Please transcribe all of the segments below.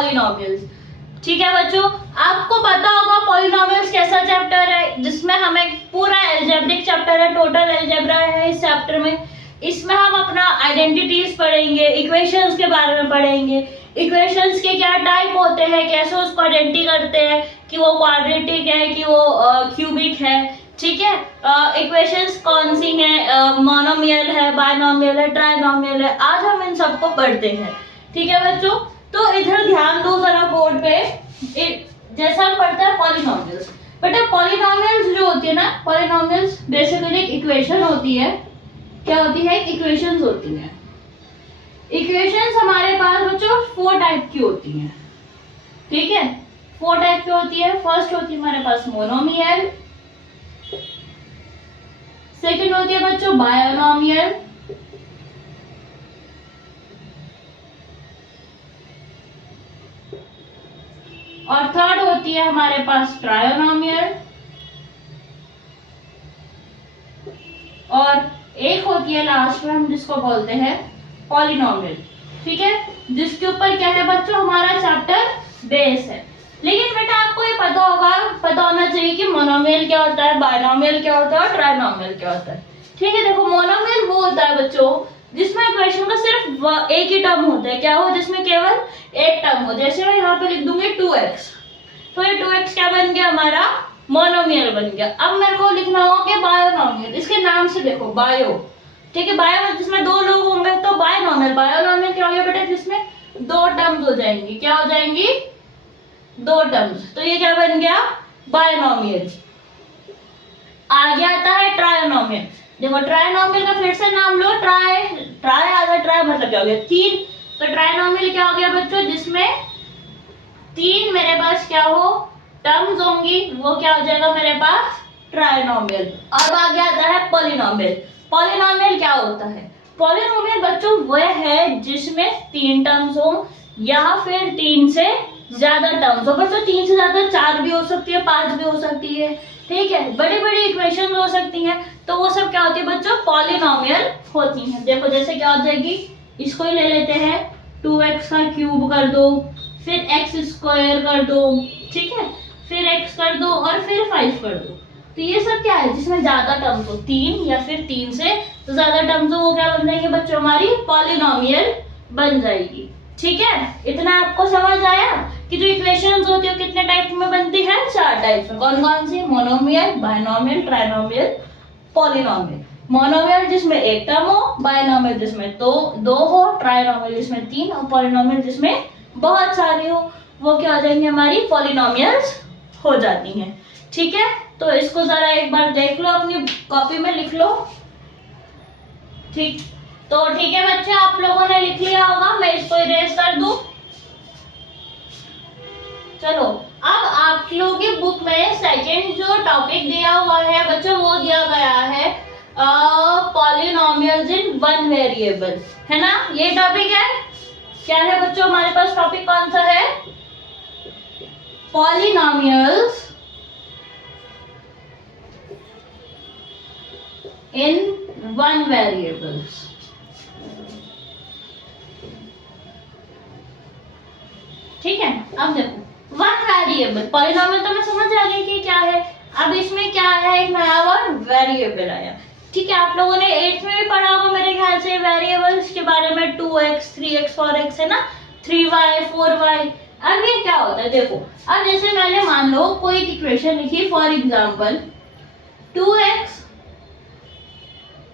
Polynomials. ठीक है बच्चों, आपको पता होगा पॉलिनोमियल्स कैसा चैप्टर है जिसमें हमें पूरा एल्जेब्रिक चैप्टर है, टोटल एल्जेब्रा है इस चैप्टर में। इसमें हम अपना आइडेंटिटीज पढ़ेंगे, इक्वेशंस के बारे में पढ़ेंगे, इक्वेशंस के क्या टाइप होते हैं, कैसे उसको आइडेंटिटी करते हैं कि वो क्वाड्रेटिक है कि वो क्यूबिक है। ठीक है, इक्वेशंस कौन सी हैं, मोनोमियल है, बायनोमियल है, ट्राइनोमियल है, आज हम इन सबको पढ़ते हैं। ठीक है बच्चों, तो इधर ध्यान दो जरा बोर्ड पे। जैसा हम पढ़ते हैं पॉलिनोमियल्स, बेटा पॉलिनोमियल्स जो होती है ना, पॉलिनोमियल्स बेसिकली एक इक्वेशन होती है। क्या होती है? इक्वेशंस होती हैं। इक्वेशंस हमारे पास बच्चों 4 टाइप की होती हैं। ठीक है, 4 टाइप की होती है। फर्स्ट होती है हमारे पास मोनोमियल, सेकंड होती है बच्चों बायनोमियल, और थर्ड होती है हमारे पास ट्रायोनोमियल, और एक होती है लास्ट में हम जिसको बोलते हैं पॉलिनोमियल। ठीक है, जिसके ऊपर क्या है बच्चों हमारा चैप्टर बेस है। लेकिन बेटा आपको ये पता होना चाहिए कि मोनोमियल क्या होता है, बायनोमियल क्या होता है और ट्राइनोमियल क्या होता है। ठीक है, देखो मोनोमियल वो होता है बच्चों जिसमें इक्वेशन का सिर्फ एक ही टर्म होता है। क्या हो? जिसमें केवल एक टर्म हो। जैसे मैं यहाँ पे लिख दूंगी 2x, तो ये 2x क्या बन गया हमारा? मोनोमियल बन गया। अब मेरे को लिखना होगा कि बायोनोमियल, इसके नाम से देखो बायो। ठीक है, बायो जिसमें 2 लोग होंगे तो बायोनोमियल। बायोनोमियल क्या हो गया बेटा? जिसमें 2 टर्म्स हो जाएंगी। क्या हो जाएंगी? 2 टर्म्स। तो ये क्या बन गया? बायोनोमियल। आगे आता है ट्रायोनोमियल। देखो ट्रायोनोमियल का फिर से नाम लो, ट्राई आधा ट्राई मतलब क्या हो गया? 3। तो ट्रायोनोमियल क्या हो गया बच्चों? जिसमें 3 मेरे पास क्या हो टर्म्स होंगी, वो क्या हो जाएगा मेरे पास? ट्रायोनोमियल। अब आगे आता है पॉलिनोमियल। पॉलिनोमियल क्या होता है? पॉलिनोमियल बच्चों वह है जिसमें 3 टर्म्स हो या फिर 3 से ज्यादा टर्म्स हो। बच्चों 3 से ज्यादा 4 भी हो सकती है, 5 भी हो सकती है। ठीक है, बड़ी बड़ी इक्वेशन हो सकती हैं, तो वो सब क्या होती है बच्चों? पॉलिनोमियल होती हैं। देखो जैसे क्या हो जाएगी, इसको ही ले लेते हैं, 2x का क्यूब कर दो, फिर x स्क्वायर कर दो, ठीक है, फिर x कर दो और फिर 5 कर दो। तो ये सब क्या है? जिसमें ज्यादा टर्म्स हो, 3 या फिर 3 से तो ज्यादा टर्म्स हो, वो क्या बन जाएंगे बच्चों? हमारी पॉलिनोमियल बन जाएगी। ठीक है, इतना आपको समझ आया कि जो इक्वेशंस होती है कितने टाइप में बनती है? 4 टाइप में। कौन कौन सी? Monomial, binomial, trinomial, polynomial. Monomial जिसमें एक टर्म हो, बायनोमियल जिसमें दो हो, ट्राइनोमियल जिसमें 3 और पॉलिनोमियल जिसमें बहुत सारे हो, वो क्या हो जाएंगे? हमारी पॉलिनोमियल्स हो जाती हैं। ठीक है, तो इसको जरा एक बार देख लो, अपनी कॉपी में लिख लो। ठीक, तो ठीक है बच्चे, आप लोगों ने लिख लिया होगा, मैं इसको इरेज कर दूं। चलो, अब आप लोगों की बुक में सेकंड जो टॉपिक दिया हुआ है बच्चों, वो दिया गया है पॉलिनोमियल्स इन 1 वेरिएबल, है ना? ये टॉपिक है। क्या है बच्चों हमारे पास टॉपिक? कौन सा है? पॉलिनोमियल्स इन 1 वेरिएबल्स। ठीक है, अब देखो 1 वेरिएबल, पॉलिनोमियल तो मैं समझ आ गई कि क्या है। अब इसमें क्या आया? एक नया वर्ड वेरिएबल आया। ठीक है, आप लोगों ने 8th में भी पढ़ा होगा मेरे ख्याल से वेरिएबल्स के बारे में, 2x 3x 4x, है ना, 3y 4y। अब ये क्या होता है देखो, अब जैसे मैंने मान लो कोई इक्वेशन लिखी, फॉर एग्जांपल 2x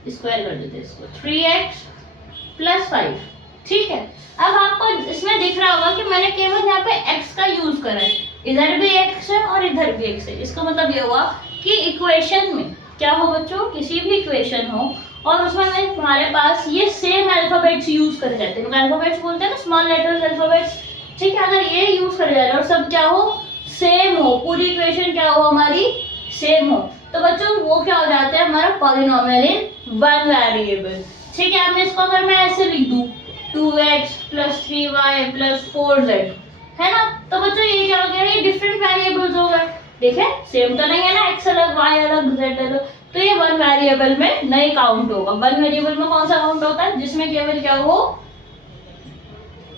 स्क्वायर कर देते इसको, 3x + 5। ठीक है, अब आपको इसमें दिख रहा होगा कि मैंने केवल यहाँ पे x का यूज करा है, इधर भी x है और इधर भी x है। इसका मतलब ये हुआ कि इक्वेशन में क्या हो बच्चों, किसी भी इक्वेशन हो और उसमें हमारे पास ये सेम अल्फाबेट्स यूज करे जाते हैं। अल्फाबेट्स बोलते हैं ना, स्मॉल लेटर्स अल्फाबेट्स। ठीक है, अगर ये यूज करे जा रहे हैं और सब क्या हो? सेम हो, पूरी इक्वेशन क्या हो हमारी? सेम हो, तो बच्चों वो क्या हो जाता है? हमारा पॉलिनोमियल इन 1 वेरिएबल। ठीक है, अब इसको अगर मैं ऐसे लिख दूं 2x + 3y + 4z, है ना, तो बच्चों ये क्या हो गया? ये डिफरेंट वेरिएबल्स हो गए। देखे, सेम तो नहीं है ना, x अलग y अलग z अलग, तो ये 1 वेरिएबल में नहीं काउंट होगा। 1 वेरिएबल में कौन सा काउंट होता है? जिसमें केवल क्या हो?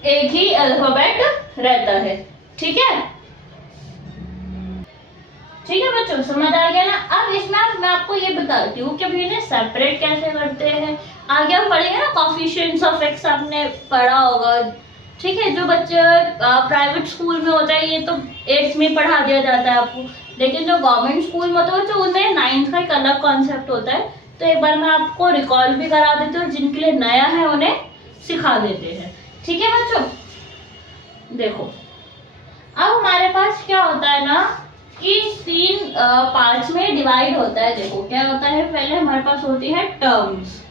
एक ही अल्फाबेट रहता है। ठीक है, ठीक है बच्चों, समझ आ गया ना। अब इसमें मैं आपको ये बताती हूँ कि अभी इन्हें सेपरेट कैसे करते हैं। आगे हम पढ़ेंगे ना कोफिशिएंट्स ऑफ एक्स, आपने पढ़ा होगा। ठीक है, जो बच्चे प्राइवेट स्कूल में होता है ये तो 8th में पढ़ा दिया जाता है आपको, लेकिन जो गवर्नमेंट स्कूल में होता है तो उनमें 9th का एक अलग कॉन्सेप्ट होता है। तो एक बार मैं आपको रिकॉल भी करा देती हूँ और जिनके लिए नया है उन्हें सिखा देते हैं। ठीक है बच्चों, देखो अब हमारे पास क्या होता है ना कि 3 पार्ट्स में डिवाइड होता है। देखो क्या होता है, पहले हमारे पास होती है टर्म्स।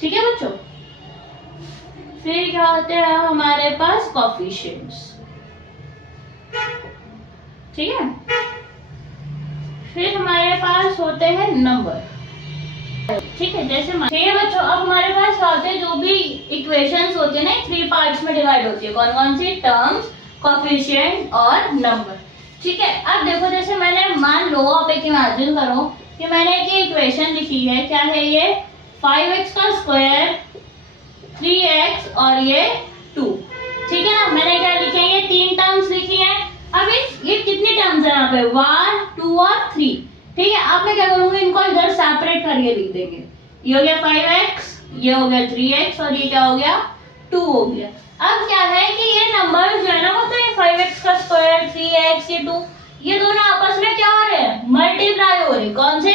ठीक है बच्चों, फिर क्या होते हैं हमारे पास कोफिशिएंट्स। ठीक है, फिर हमारे पास होते हैं नंबर। ठीक है, जैसे ठीक है बच्चों, अब हमारे पास क्या होते हैं, जो भी इक्वेशंस होती है ना 3 पार्ट्स में डिवाइड होती है। कौन कौन सी? टर्म्स, कोफिशिएंट और नंबर। ठीक है, अब देखो जैसे मैंने मान लो, आप एक इमेजिन करो कि मैंने एक इक्वेशन लिखी है। क्या है ये? 5x का स्क्वायर, 3x और ये 2। ठीक है ना, मैंने क्या लिखे हैं, ये 3 टर्म्स लिखी हैं। अब ये कितनी टर्म्स है यहाँ पे? 1, 2 और 3। ठीक है, अब मैं क्या करूंगी, इनको इधर सेपरेट करके लिख देंगे। ये हो गया 5x, ये हो गया 3x और ये क्या हो गया? 2 हो गया। अब क्या है कि ये नंबर जो है ना, वो तो ये 5x का स्क्वायर, 3x, ये 2, ये दोनों आपस में क्या हो रहे हैं? मल्टीप्लाई हो रहे हैं। कौन से?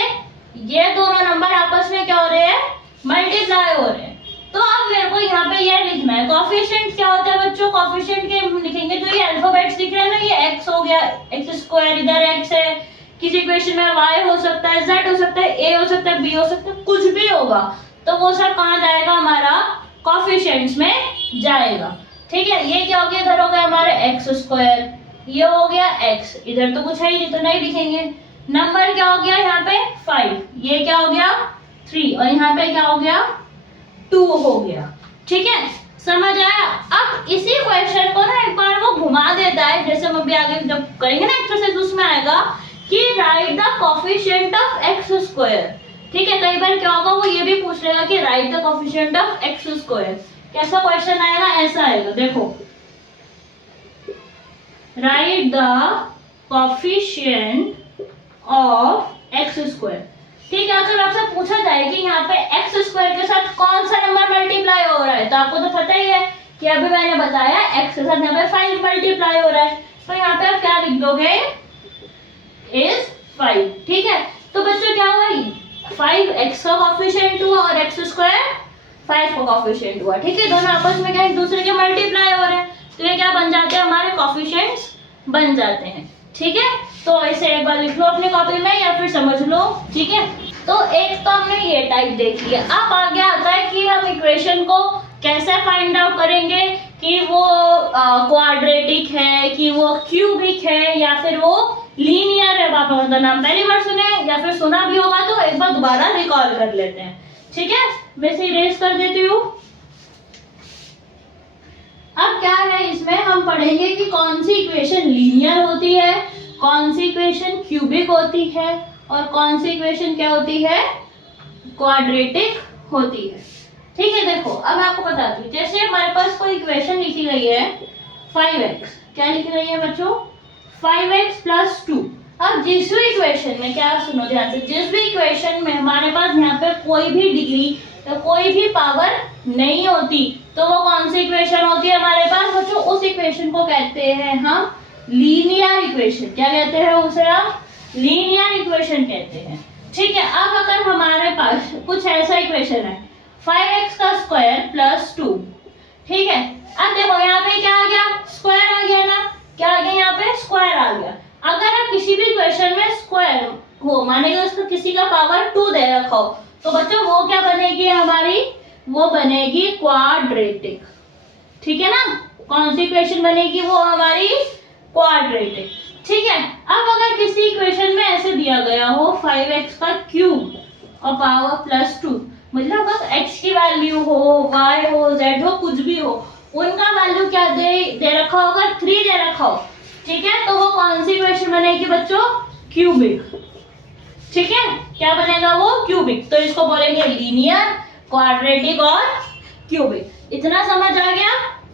ये दोनों नंबर आपस में क्या हो रहे हैं? मल्टीप्लाई हो रहे हैं। तो अब मेरे को यहाँ पे ये लिखना है। कोफिशिएंट क्या होता है बच्चों? कोफिशिएंट के हम लिखेंगे, जो ये अल्फाबेट्स दिख रहे हैं ना, ये x हो गया, x स्क्वायर, इधर x है, किसी इक्वेशन में y हो सकता है, z हो सकता है, a हो सकता है, b हो सकता है, कुछ भी होगा। तो वो सब कहाँ जाएगा? हमारा कोफिशिएंट्स में जाएगा। ठीक है, ये क्या हो गया? इधर हो गया हमारे x स्क्वायर, ये हो गया x, इधर तो कुछ है ही नहीं तो नहीं लिखेंगे। नंबर क्या हो गया यहाँ पे? 5, ये क्या हो गया? 3 और यहाँ पे क्या हो गया? 2 हो गया। ठीक है, समझ आया? अब इसी क्वेश्चन को ना एक बार वो घुमा देता है, जैसे हम अभी आगे जब करेंगे ना एक्सरसाइज, उसमें आएगा कि right the coefficient of x square. ठीक है, कई बार क्या होगा, वो ये भी पूछ लेगा कि right the coefficient of x square. कैसा क्वेश्चन आएगा? ऐसा आएगा, देखो, right the coefficient of x square. ठीक है, अगर आपसे पूछा जाए कि यहाँ पे एक्स स्क्वायर के साथ कौन सा नंबर मल्टीप्लाई हो रहा है, तो आपको तो पता ही है कि अभी मैंने बताया एक्स के साथ यहाँ पे 5 मल्टीप्लाई हो रहा है। तो यहाँ पे आप क्या लिख दोगे? इज 5। ठीक है, तो बच्चों क्या हुआ, 5x का कोफिशिएंट हुआ और x स्क्वायर 5 का कोफिशिएंट हुआ। ठीक है, दोनों आपस में क्या एक दूसरे के मल्टीप्लाई हो रहे हैं, तो ये क्या बन जाते हैं? हमारे कोफिशिएंट्स बन जाते हैं। ठीक है, तो ऐसे एक बार लिख लो अपनी कॉपी में या फिर समझ लो। ठीक है, तो एक तो हमने ये टाइप देख लिया। अब आगे आता है कि हम इक्वेशन को कैसे फाइंड आउट करेंगे कि वो क्वाड्रेटिक है, कि वो क्यूबिक है, या फिर वो लीनियर है। पापा का नाम पहली बार सुने या फिर सुना भी होगा तो एक बार दोबारा रिकॉल कर लेते हैं। ठीक है, वैसे इरेज कर देती हूँ। अब क्या है, इसमें हम पढ़ेंगे कि कौन सी इक्वेशन लीनियर होती है, कौन सी इक्वेशन क्यूबिक होती है और कौन सी इक्वेशन क्या होती है? क्वाड्रेटिक होती है। ठीक है, देखो अब मैं आपको बताती हूँ। जैसे हमारे पास कोई इक्वेशन लिखी गई है 5x, क्या लिखी गई है बच्चों? 5x + 2। अब जिस भी इक्वेशन में, क्या सुनो ध्यान से, जिस भी इक्वेशन में हमारे पास यहाँ पे कोई भी डिग्री तो कोई भी पावर नहीं होती, तो वो कौन सी इक्वेशन होती है हमारे पास बच्चों? उस इक्वेशन को कहते हैं हम लीनियर इक्वेशन। क्या कहते हैं उसे? हम लीनियर इक्वेशन कहते हैं। ठीक है, अब अगर हमारे पास कुछ ऐसा इक्वेशन है 5x का स्क्वायर + 2। ठीक है, अब देखो यहाँ पे क्या आ गया? स्क्वायर आ गया ना। क्या आ गया यहाँ पे? स्क्वायर आ गया। अगर आप किसी भी इक्वेशन में स्क्वायर हो, मानेगा उसको किसी का पावर 2 दे रखा हो, तो बच्चों वो क्या बनेगी हमारी? वो बनेगी क्वाड्रेटिक। ठीक है ना, कौन सी इक्वेशन बनेगी? वो हमारी क्वाड्रेटिक। ठीक है, अब अगर किसी इक्वेशन में ऐसे दिया गया हो 5x का क्यूब और पावर +2, मतलब बस x की वैल्यू हो, y हो, z हो, कुछ भी हो, उनका वैल्यू क्या दे रखा होगा? 3 दे रखा हो। ठीक है, तो वो कौन सी इक्वेशन बनेगी बच्चों? क्यूबिक। ठीक है, क्या बनेगा वो? क्यूबिक। तो इसको बोलेंगे लीनियर, क्वाड्रेटिक और क्यूबिक। इतना समझ आ गया?